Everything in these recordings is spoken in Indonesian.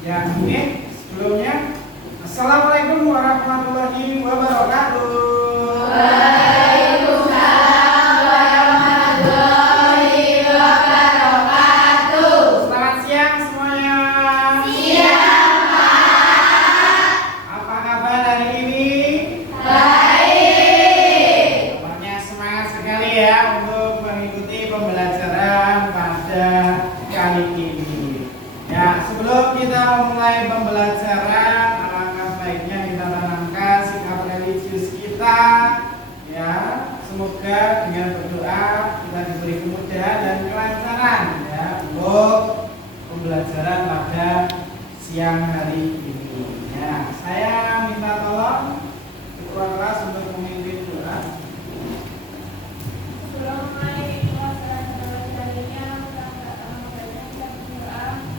Ya, ini sebelumnya Assalamualaikum warahmatullahi wabarakatuh. Waalaikumsalam warahmatullahi wabarakatuh. Selamat siang semuanya. Siang, Pak. Apa kabar hari ini? Baik. Kabarnya semangat sekali ya untuk mengikuti pembelajaran pada kali ini. Ya, sebelum kita memulai pembelajaran, alangkah baiknya kita tanamkan sikap religius kita. Ya, semoga dengan berdoa kita diberi kemudahan dan kelancaran ya untuk pembelajaran pada siang hari ini. Ya, saya minta tolong ketua kelas untuk memimpin doa. Sebelum mulai pelajaran kalinya, kita membaca dan berdoa.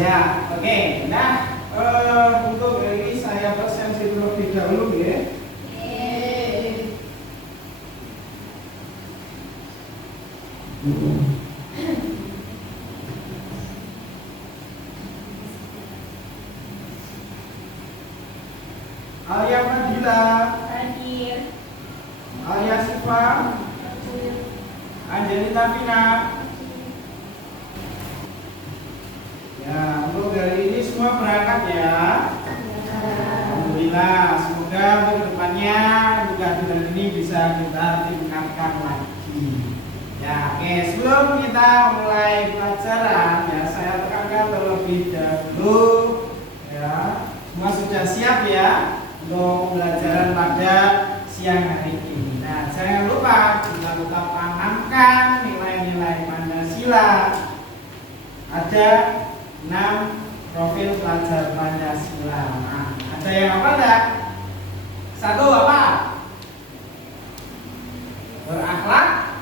Ya, oke. Nah, untuk hari ini saya presentasi terlebih dahulu ya. Alia Fadila, Hadir. Alia Sifa, Angelita Vina. Ya, untuk hari ini semua berangkat ya. Alhamdulillah, semoga untuk kedepannya juga bulan ini bisa kita tingkatkan lagi. Ya, oke. Sebelum kita mulai pelajaran, ya saya tekankan terlebih dahulu, ya semua sudah siap ya untuk pembelajaran pada siang hari ini. Nah, jangan lupa kita tetap tanamkan nilai-nilai Pancasila. Ada 6 profil pelajar Pancasila. Nah, ada yang apa enggak? Satu apa? Berakhlak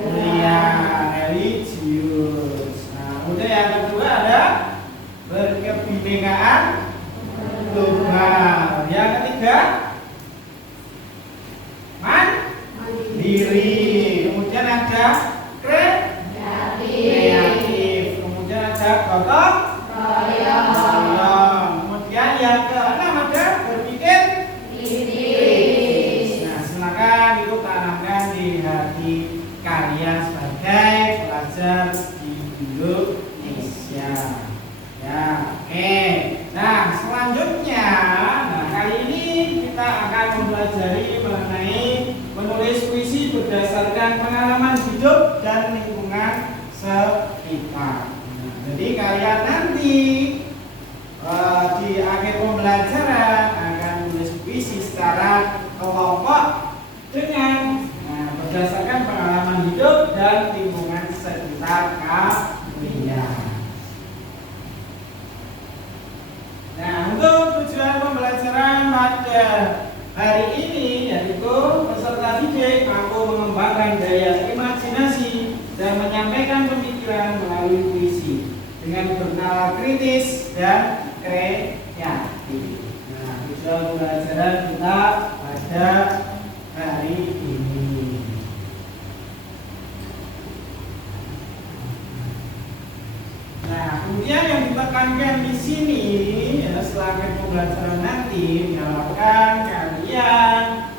mulia, religius. Nah, kemudian yang kedua ada berkebinekaan global. Yang ketiga mandiri. Kemudian ada kreatif. Kemudian ada gotong royong. Kemudian yang keenam ada berpikir kritis. Nah, silakan itu tanamkan di hati kalian sebagai pelajar di Indonesia. Ya, oke. Nah, selanjutnya, kali ini kita akan mempelajari mengenai menulis puisi berdasarkan pengalaman hidup dan lingkungan sekitar. Jadi kalian nanti di akhir pembelajaran akan menulis puisi secara kelompok dengan berdasarkan pengalaman hidup dan lingkungan sekitar kalian. Nah, untuk tujuan pembelajaran pada hari ini yaitu peserta didik mampu mengembangkan daya imajinasi dan menyampaikan pemikiran melalui puisi dengan bernalar kritis dan kreatif. Nah, tujuan pembelajaran kita pada hari ini. Nah, kemudian yang ditekankan di sini ya, setelah pembelajaran nanti diharapkan kalian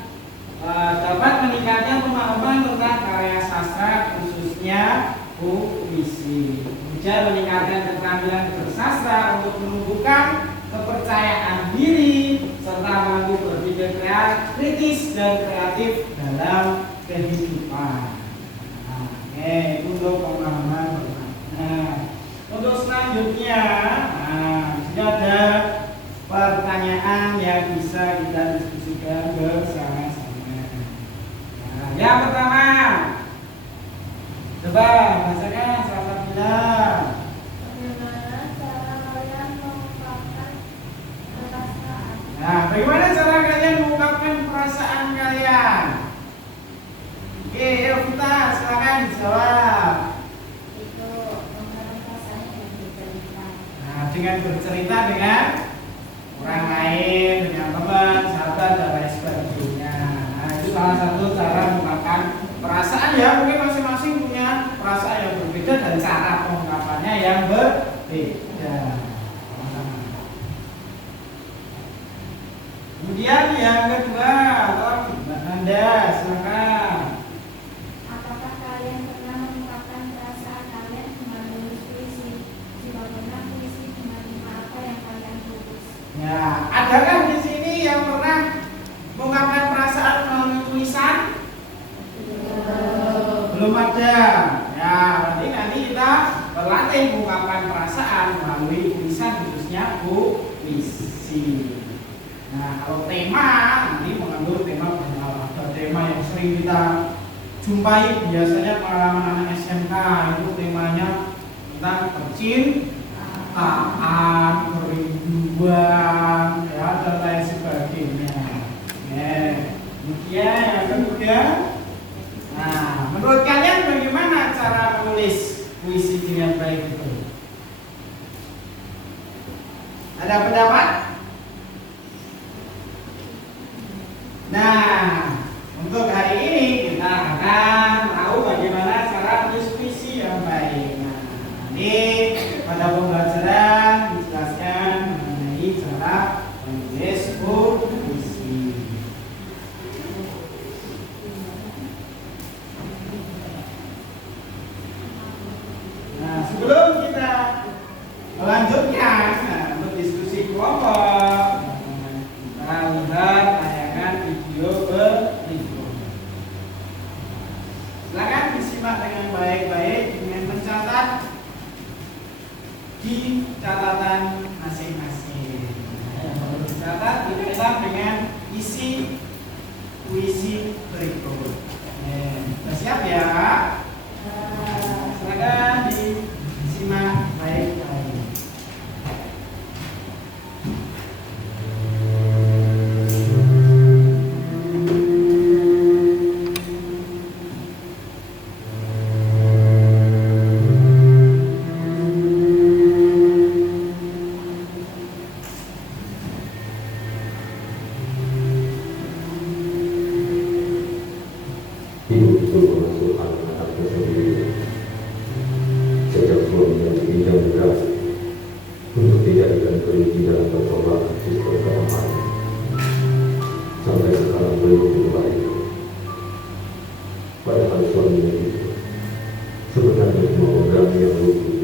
dapat meningkatkan pemahaman tentang karya sastra khususnya puisi. Kemudian meningkatkan keterampilan bersastra untuk menumbuhkan kepercayaan diri serta mampu berpikir kritis dan kreatif dalam kehidupan. Nah, oke, untuk pemahaman. Nah, untuk selanjutnya, sudah ada pertanyaan yang bisa kita diskusikan bersama-sama. Nah, yang pertama, coba bacakan salah bilang. Bagaimana cara kalian mengungkapkan perasaan? Nah, bagaimana cara kalian mengungkapkan perasaan kalian? Oke, yuk kita silakan jawab. Itu mengungkapkan perasaan yang bercerita. Nah, dengan bercerita dengan orang lain, dengan teman, sahabat dan lain sebagainya. Nah, itu salah satu cara mengungkapkan perasaan ya, mungkin masing-masing punya perasaan yang berbeda dan cara pengungkapannya yang berbeda. Kemudian yang kedua, Mbak Nanda, silakan. Apakah kalian pernah mengungkapkan perasaan kalian menulis puisi? Jika pernah, puisi dengan tema apa yang kalian tulis? Ya, adakah di sini yang pernah mengungkapkan perasaan melalui tulisan? Belum ada. Ya, berarti nanti kita berlatih mengungkapkan perasaan melalui tulisan, khususnya puisi. Nah, kalau tema nanti mengambil tema banyak. Ada tema yang sering kita jumpai biasanya pengalaman anak SMK, itu temanya tentang percintaan, kerinduan, ya, dan lain sebagainya. Kemudian yang ketiga, nah, menurut kalian bagaimana cara menulis puisi dengan baik itu? Ada pendapat? Nah, untuk hari ini kita akan tahu bagaimana cara menulis puisi yang baik. Nah, nanti pada pembelajaran dijelaskan mengenai cara menulis puisi. Nah, sebelum kita melanjutkan untuk diskusi kelompok, kita lihat tayangan video berikut. Silakan disimak dengan baik-baik dengan mencatat di catatan masing-masing. Catat ditulis dengan isi puisi berikut. Sudah siap ya? Silakan disimak baik-baik. Hidup itu mengasuhkan anaknya sendiri. Sejak suami dan pinjam beras untuk dijadikan kelinci dalam percobaan sistem keamanan. Sampai sekarang belum dikembali. Padahal suaminya itu sebenarnya cuma orang yang lugu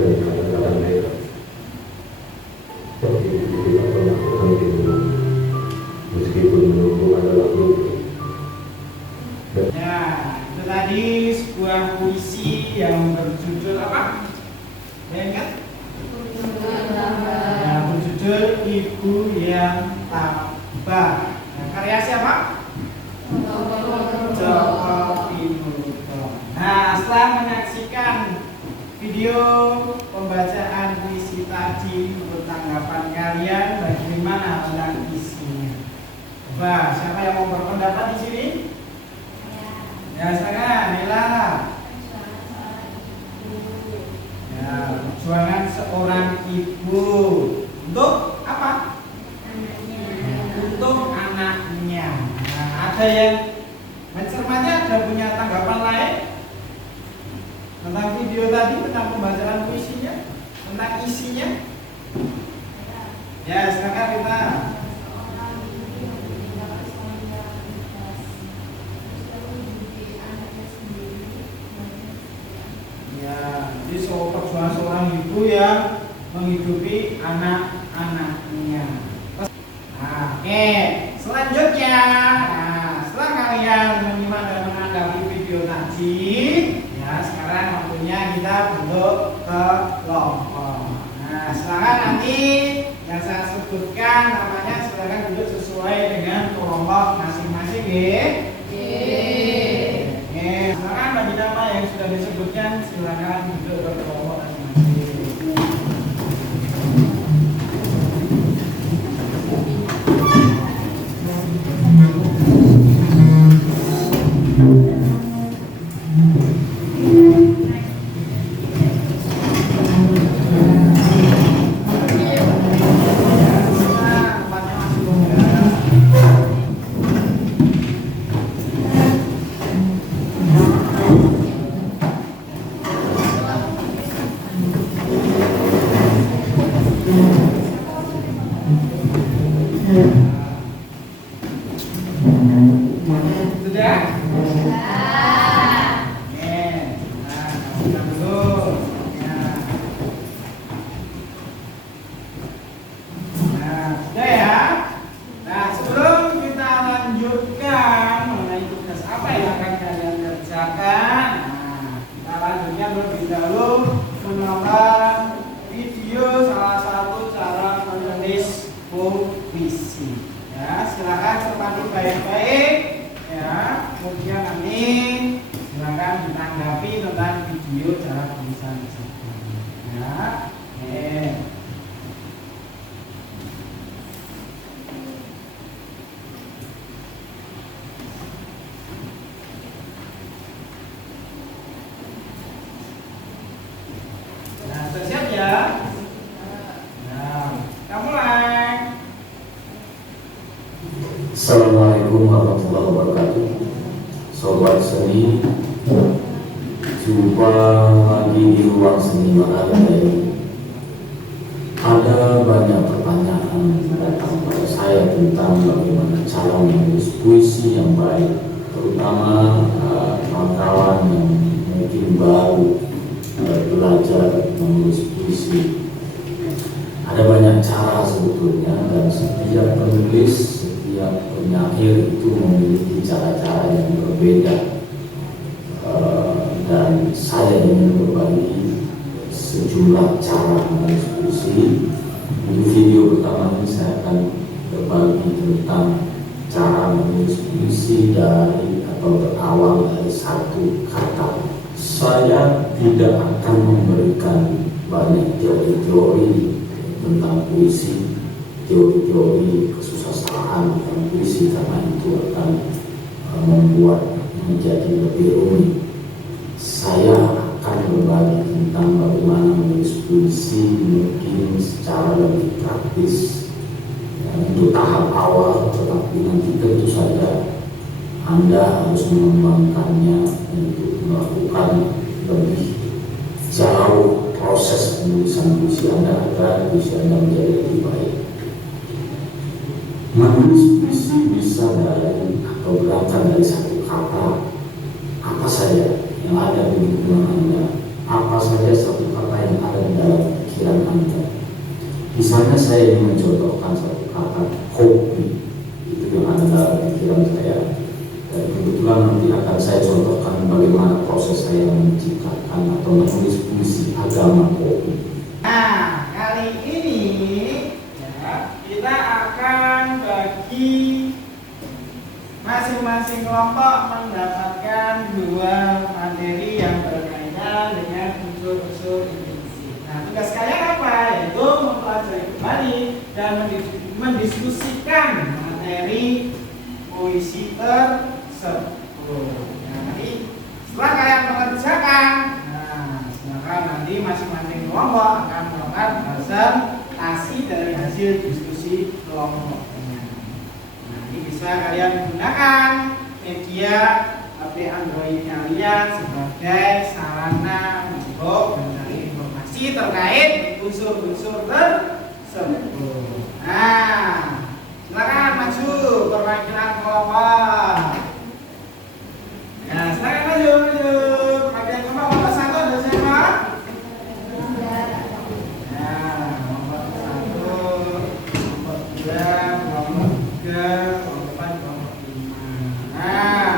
dan kadang-kadang nekat. Tapi itu tidak pernah berhenti menunggu, meskipun menunggu adalah lugu. Ya, itu tadi sebuah puisi yang berjudul apa? Ya, ingat? Ya, berjudul Ibu yang Tabah. Nah, karya siapa? Joko Pinurbo. Nah, setelah menyaksikan video pembacaan puisi tadi, menurut tanggapan kalian bagaimana tentang isinya? Coba, siapa yang mau berpendapat di sini? Ya, silakan, Nila. Ya, perjuangan seorang ibu untuk apa? Untuk anaknya. Nah, ada yang mencermati, ada punya tanggapan lain tentang video tadi, tentang pembacaan puisinya, tentang isinya? Ya, silakan kita. Ya, jadi perjuangan seorang ibu yang menghidupi anak-anaknya. Nah, oke, selanjutnya, nah, setelah kalian menyimak dan menanggapi video tadi, ya sekarang waktunya kita bentuk kelompok. Nah, silakan nanti yang saya sebutkan namanya silakan duduk sesuai dengan kelompok masing-masing, ya. Silakan bagi nama yang sudah disebutkan, silakan duduk ke kelompok masing-masing. Tempatnya masih longgar. Oke. Nah, kasihkan dulu. Ya. Nah, sudah ya. Nah, sebelum kita lanjutkan mengenai tugas apa yang akan kalian kerjakan, nah, kita lanjutkan terlebih dahulu menonton video salah satu cara menulis puisi. Ya, silakan cermati baik-baik. Ya, kemudian nanti silakan ditanggapi tentang video cara tulisan tersebut. Ya, oke. Nah, sudah siap ya? Nah, kita mulai. Assalamualaikum warahmatullahi wabarakatuh. Sobat seni, jumpa lagi di ruang seni Mahathir. Ada banyak pertanyaan datang pada saya tentang bagaimana cara menulis puisi yang baik, terutama kawan-kawan yang mungkin baru belajar menulis puisi. Ada banyak cara sebetulnya, dan setiap penulis, setiap penyair itu memiliki cara-cara yang berbeda. Dan saya ingin berbagi sejumlah cara menulis puisi. Di video pertama ini saya akan berbagi tentang cara menulis puisi dari atau berawal dari satu kata. Saya tidak akan memberikan banyak teori-teori tentang puisi, teori-teori kesusastraan tentang puisi, karena itu akan membuat menjadi lebih rumit. Saya akan berbagi tentang bagaimana menulis puisi mungkin secara lebih praktis. Untuk tahap awal, tetapi nanti tentu saja Anda harus mengembangkannya untuk melakukan lebih jauh proses penulisan puisi Anda agar puisi Anda menjadi lebih baik. Menulis puisi bisa dari atau berangkat dari satu kata. Apa saja yang ada di lingkungan Anda, apa saja satu kata yang ada di dalam pikiran Anda. Misalnya saya ingin mencontohkan satu kata kopi, itu yang ada dalam pikiran saya. Dan kebetulan nanti akan saya contohkan bagaimana proses saya menciptakan atau menulis puisi agama kopi. Nah, kali ini ya, kita akan bagi masing-masing kelompok mendapatkan 2 materi yang berkaitan dengan unsur-unsur puisi. Nah, tugas kalian apa? Yaitu mempelajari kembali dan mendiskusikan materi puisi tersebut. Nah, nanti setelah kalian mengerjakan, nah, silakan nanti masing-masing kelompok akan melakukan presentasi dari hasil diskusi kelompoknya. Nah, ini bisa kalian gunakan media HP Android kalian sebagai sarana untuk mencari informasi terkait unsur-unsur tersebut. Nah, silakan maju perwakilan kelompok. Nah, silakan maju. Perwakilan kelompok nomor 1 ada siapa? Nah, nomor 1, nomor 2, nomor 3, nomor 4, nomor 5. Nah,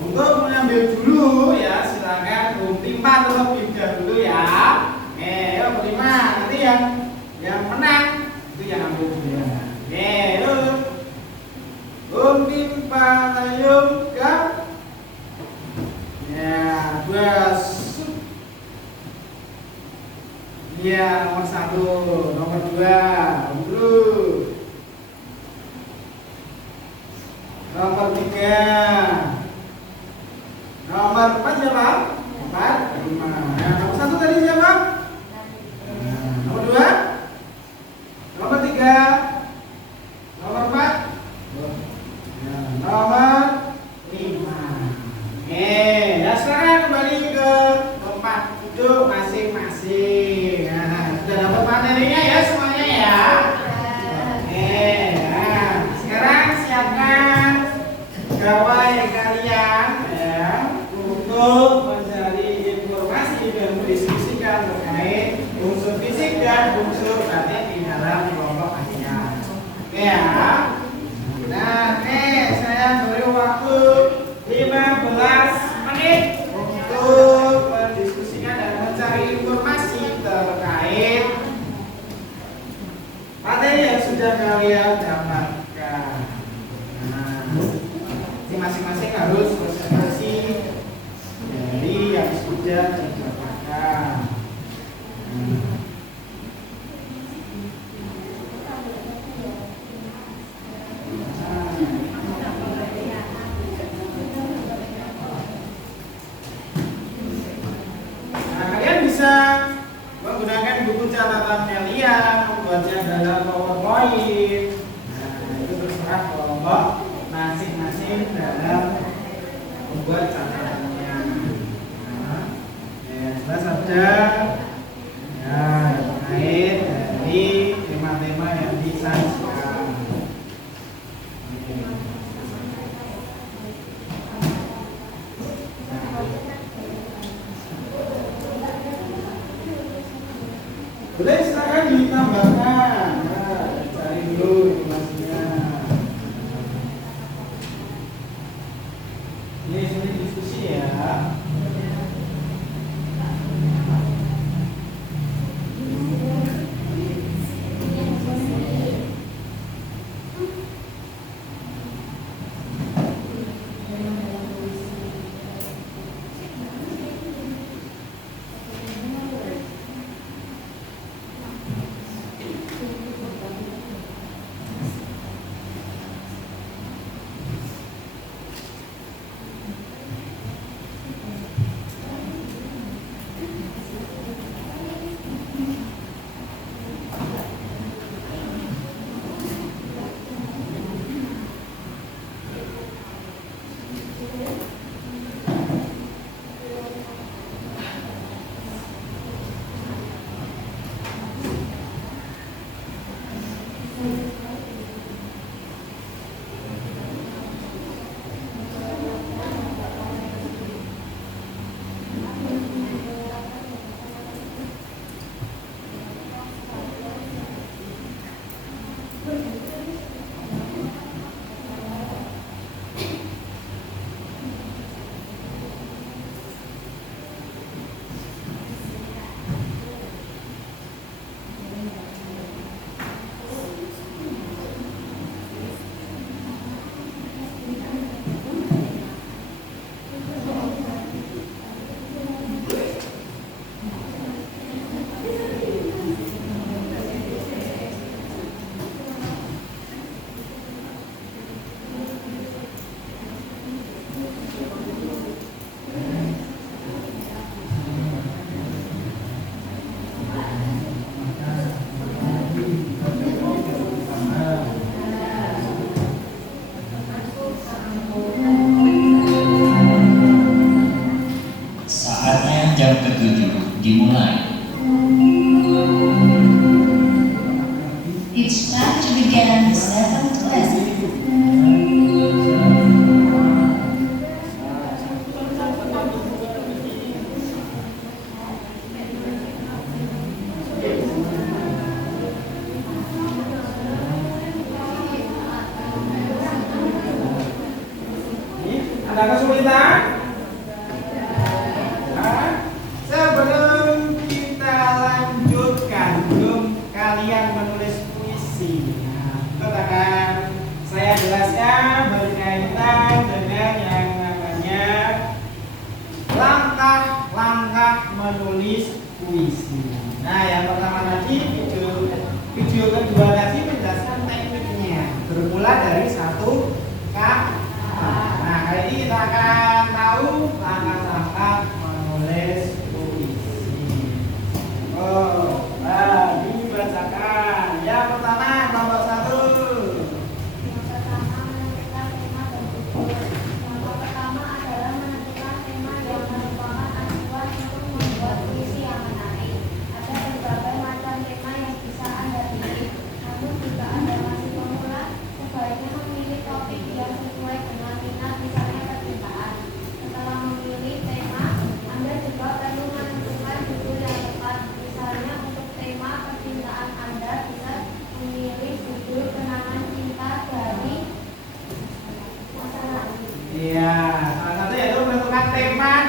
untuk mengambil dulu ya, silakan berlima terlebih dahulu ya. Oke, yuk berlima. Nanti yang menang itu yang ambil dulu ya. Oke, yuk. Berlima, yuk kan? Ya, 2. Ya, nomor 1, nomor 2, dulu. Nomor 3, nomor 4 siapa? 4, 5. Nah, nomor 1 tadi siapa? Nah, nomor 2, nomor 3, nomor 4, nah, nomor 5. Oke, ya sekarang kembali ke tempat duduk masing-masing. Nah, sudah dapat materinya ya semuanya ya. Oke, nah sekarang siapkan gawai kalian ya. untuk mencari informasi dan mendiskusikan terkait unsur fisik dan unsur batin di dalam kelompok ASEAN. Oke ya. Nah, saya beri waktu 15 menit untuk mendiskusikan dan mencari informasi terkait materi yang sudah kalian dapatkan. Nah, masing-masing harus presentasi dari yang sudah didapatkan. Menggunakan buku catatan kalian, membuatnya dalam PowerPoint. Nah, itu terserah kelompok masing-masing dalam membuat catatannya. Nah, ya, jelas ada ya terkait dari tema-tema yang disajikan. Boleh silakan ditambahkan. Nah, cari dulu informasinya. Ini sudah diskusi ya. It's time to begin the seventh lesson. Ada kesulitan? Sebelum kita lanjutkan, belum kalian menulis puisi. Katakan saya jelaskan berkaitan dengan yang namanya langkah-langkah menulis puisi. Nah, yang pertama tadi video kedua tadi menjelaskan tekniknya, bermula dari satu kata. Nah, kali ini kita akan tahu langkah-langkah menulis puisi. Dibacakan. Yang pertama, kelompok 1. Yang pertama menentukan tema dan tujuan. Yang pertama adalah menentukan tema yang merupakan acuan untuk membuat puisi yang menarik. Ada berbagai macam tema yang bisa Anda pilih. Namun jika Anda masih pemula, sebaiknya memilih topik yang sesuai dengan minat, misalnya percintaan. Setelah memilih tema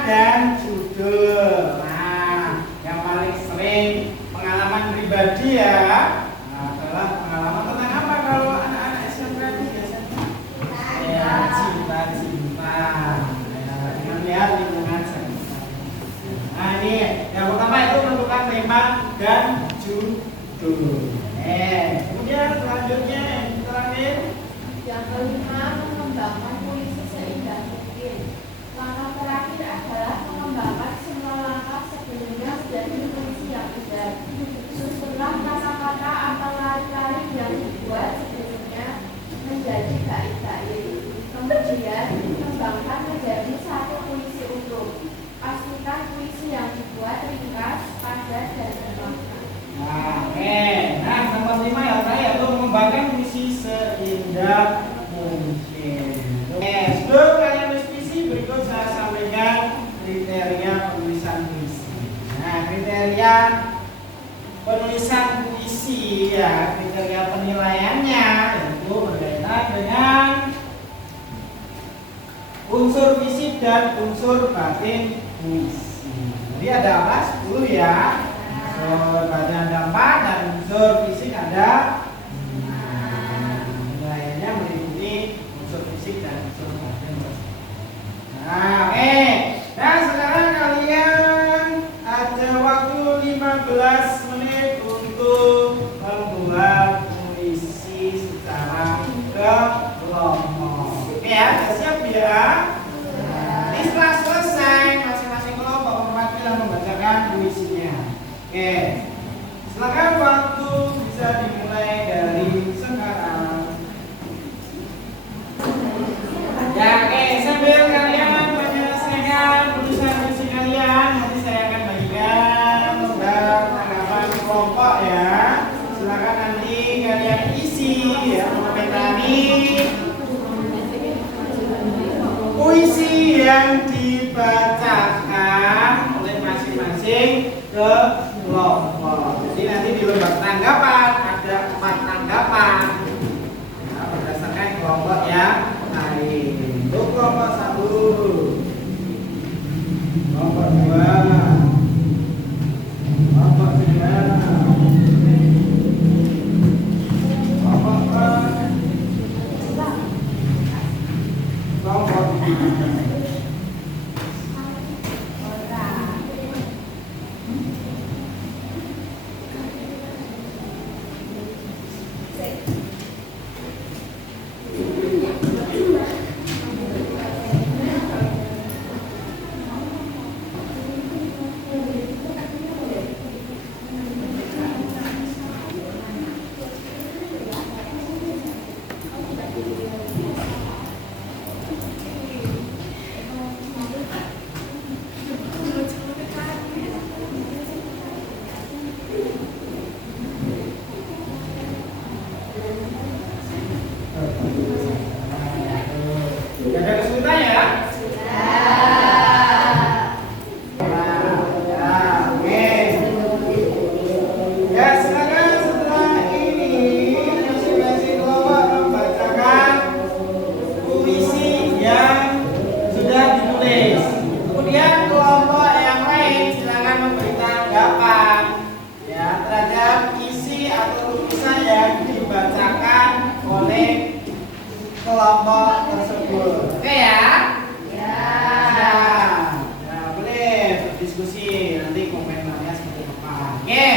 dan judul. Nah, yang paling sering pengalaman pribadi ya, adalah pengalaman tentang apa kalau anak-anak SMK itu biasanya? Ya, cinta-cinta. Ya, dengan lihat lingkungan sekitar. Nah, ini yang pertama itu menentukan tema dan judul. Kemudian selanjutnya yang terakhir. Yang kelima, mengembangkan puisi seindah mungkin. Langkah terakhir adalah mengembangkan semua langkah sebelumnya menjadi puisi yang indah. Susunlah kata-kata atau lari-lari yang dibuat sebelumnya menjadi bait-bait. Kemudian, kembangkan menjadi satu puisi utuh. Pastikan puisi yang dibuat ringkas, padat, dan terlengkap. Nah, nah nomor 5 yang terakhir itu mengembangkan puisi seindah mungkin. Sebelum kalian nulis puisi, berikut saya sampaikan kriteria penulisan puisi. Nah, kriteria penulisan puisi ya, kriteria penilaiannya yaitu berkaitan dengan unsur fisik dan unsur batin puisi. Jadi ada apa? 10 ya. Unsur batin ada 4 dan unsur fisik ada 5. Nilainya meliputi unsur fisik dan unsur batin. Nah, nah sekarang kalian ada waktu 15 menit untuk membuat puisi secara kelompok. Oke ya, sudah siap ya? Ini setelah selesai, masing-masing kelompok mewakili membacakan puisinya. Oke, silakan waktu bisa dimulai dari sekarang. Ya, sambil kalian menyelesaikan tulisan puisi kalian, nanti saya akan bagikan lembar tanggapan kelompok ya. Silakan nanti kalian isi ya, mengomentari puisi yang dibacakan oleh masing-masing kelompok. Jadi nanti di lembar tanggapan ada 4 tanggapan ya, berdasarkan kelompok yang lain. Untuk kelompok 1, kelompok 2, kelompok 3, kelompok 4, kelompok 5. Ada kesulitan ya? Ya, silakan setelah ini masing-masing kelompok membacakan puisi yang sudah ditulis. Kemudian kelompok yang lain silakan memberi tanggapan ya terhadap isi atau tulisan yang dibacakan oleh kelompok tersebut. Oke ya? Ya. Nah, boleh berdiskusi nanti komentarnya seperti apa. Oke,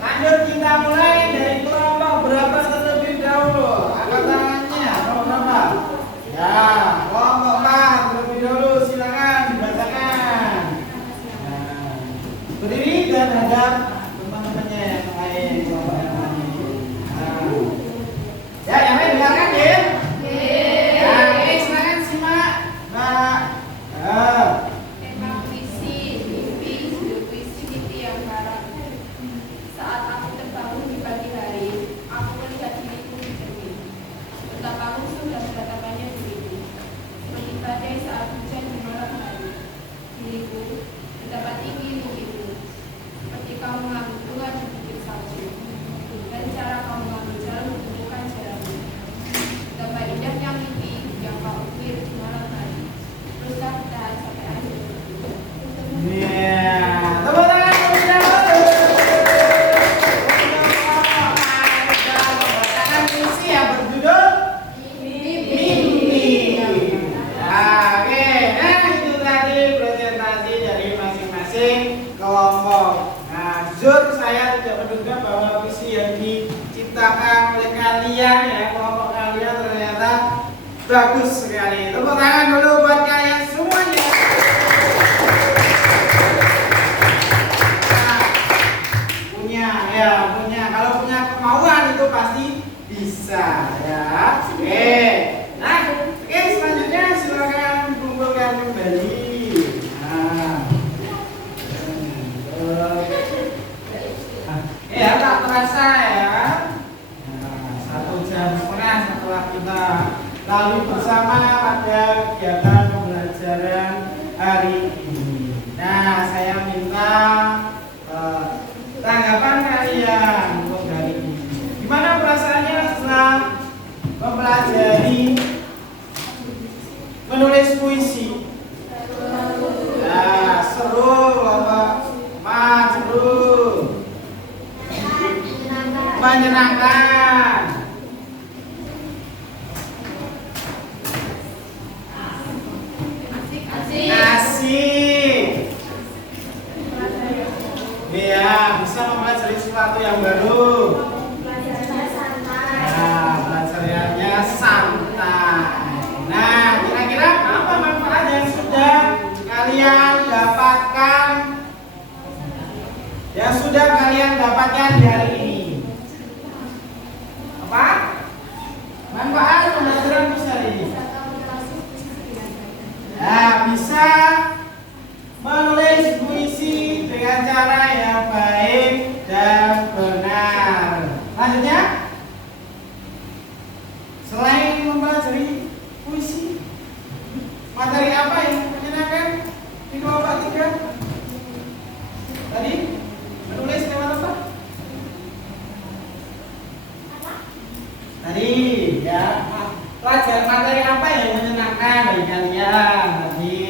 lanjut kita mulai dari kelompok berapa terlebih dahulu. Angkat tangannya, kelompok berapa? Ya, kelompok 4 terlebih dahulu, silakan dibacakan. Nah, berdiri dan hadap teman-temannya yang lain, kelompok yang lain. Nah. Ya, yang lain dengarkan ya. Iya, tepuk tangan terlebih dahulu. Untuk membacakan puisi yang berjudul Mimpi. Oke, nah itu tadi presentasi dari masing-masing kelompok. Nah, jujur saya tidak menduga bahwa puisi yang diciptakan oleh kalian ya, kelompok kalian ternyata bagus sekali. Tepuk tangan dulu buat kalian semuanya. Kalau punya kemauan itu pasti bisa ya. Oke. Nah, oke selanjutnya silakan dikumpulkan kembali. Ya tak terasa ya. Nah, 1 jam setengah setelah kita lalui bersama pada kegiatan pembelajaran hari ini. Nah, saya minta tanggapan kalian untuk hari ini. Gimana perasaannya setelah mempelajari menulis puisi? Ya, seru Bapak. Seru. Menyenangkan. Asik. Iya, bisa mempelajari sesuatu yang baru. Nah, belajarnya santai. Nah, kira-kira apa manfaat yang sudah kalian dapatkan? Yang sudah kalian dapatkan di hari ini? Apa? Manfaat pembelajaran puisi hari ini? Nah, bisa menulis puisi dengan cara yang baik dan benar. Lanjutnya, selain mempelajari puisi, materi apa yang menyenangkan di kelompok 3? Tadi menulis lewat apa? Tadi ya, pelajaran materi apa yang menyenangkan bagi kalian tadi?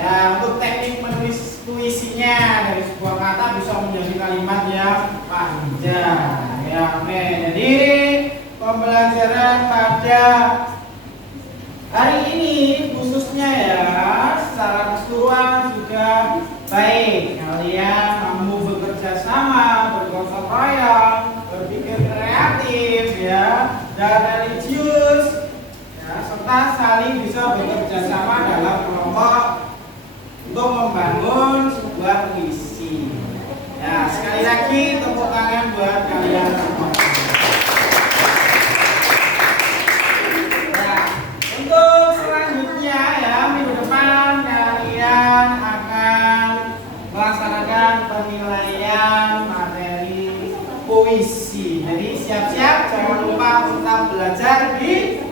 Ya, untuk teknik menulis puisinya dari sebuah kata bisa menjadi kalimat yang panjang. Ya, oke. Jadi pembelajaran pada hari ini khususnya ya, secara keseluruhan juga baik. Kalian mampu bekerja sama, bergotong royong, berpikir kreatif ya, dan religius ya, serta saling bisa bekerja sama dalam kelompok untuk membangun sebuah puisi. Ya, sekali lagi tepuk tangan buat kalian semua. Ya, untuk selanjutnya ya, minggu depan kalian akan melaksanakan penilaian materi puisi. Jadi siap-siap, jangan lupa tetap belajar di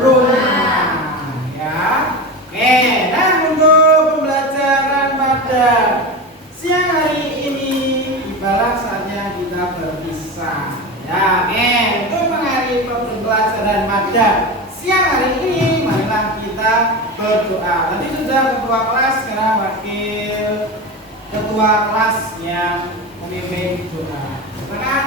rumah ya. Oke, nah untuk pembelajaran pada siang hari ini ibarat saatnya kita berpisah. Ya, oke, untuk mengakhiri pembelajaran pada siang hari ini, marilah kita berdoa. Tadi sudah ketua kelas, sekarang wakil ketua kelas yang memimpin doa. Silakan.